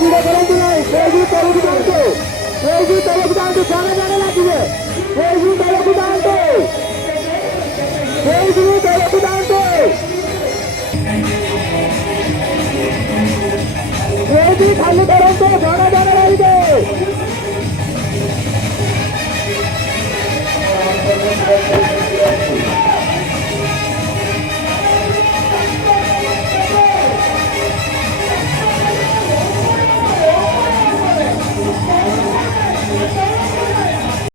ଭିଡ଼ କରନ୍ତୁ ନାହିଁ। କେହି ତଳକୁ ଯାଆନ୍ତୁ, କେହି ତଳକୁ ଯାଆନ୍ତୁ, ଜଣେ ଜଣେ ଲାଗିବେ। କେହି ତଳକୁ ଯାଆନ୍ତୁ, କେହି ତଳକୁ ଯାଆନ୍ତୁ, କେହି ଖାଲି କରନ୍ତୁ, ଜଣେ